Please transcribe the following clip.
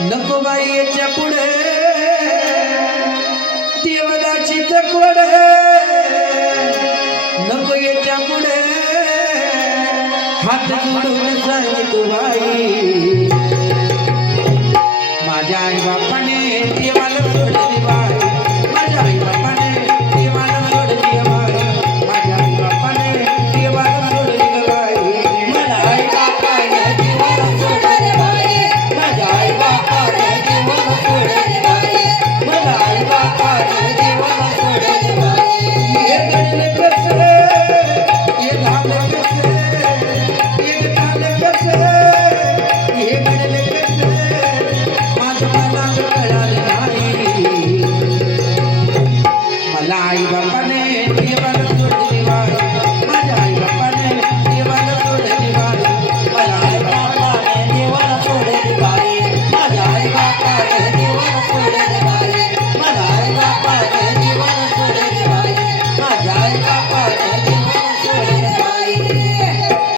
नको बाईच्या पुढे देवदाचीच कोड नको याच्या पुढे हात जोडून सांगितू बाई माझ्या आई बापाने देवाला सोडली बाई